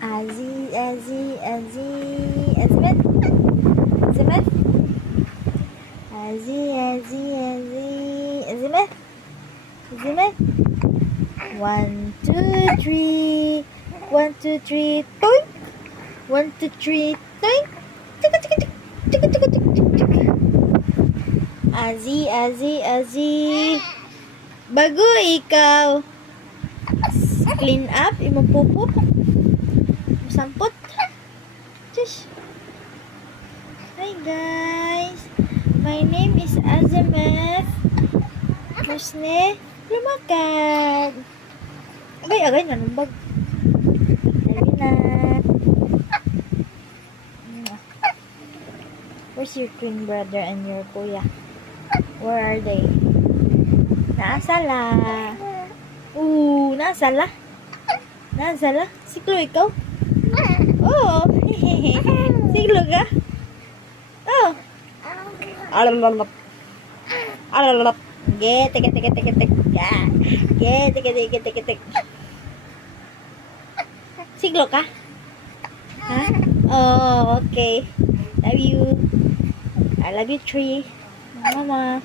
Azimet. Azimet. Azimet. Azimet. 1, 2, 3. 1, 2, 3. Toink. 1, 2, 3. Toink. Tika, tika, tika. Tika, tika, tika, tika. Azi. Bago ikaw. Clean up. Imong pupo. Sampot. Just. Hi guys. My name is Azimet. Musne. Lumakad. Agay, nanumbag. Dali na. Where's your twin brother and your kuya? Where are they? Naasala. Naasala? Siglo ikaw? Oh. Siglo ka? Oh. Alalap. Tek. Siglo ka? Ha? Oh, okay. Love you. I love you, tree. Mama.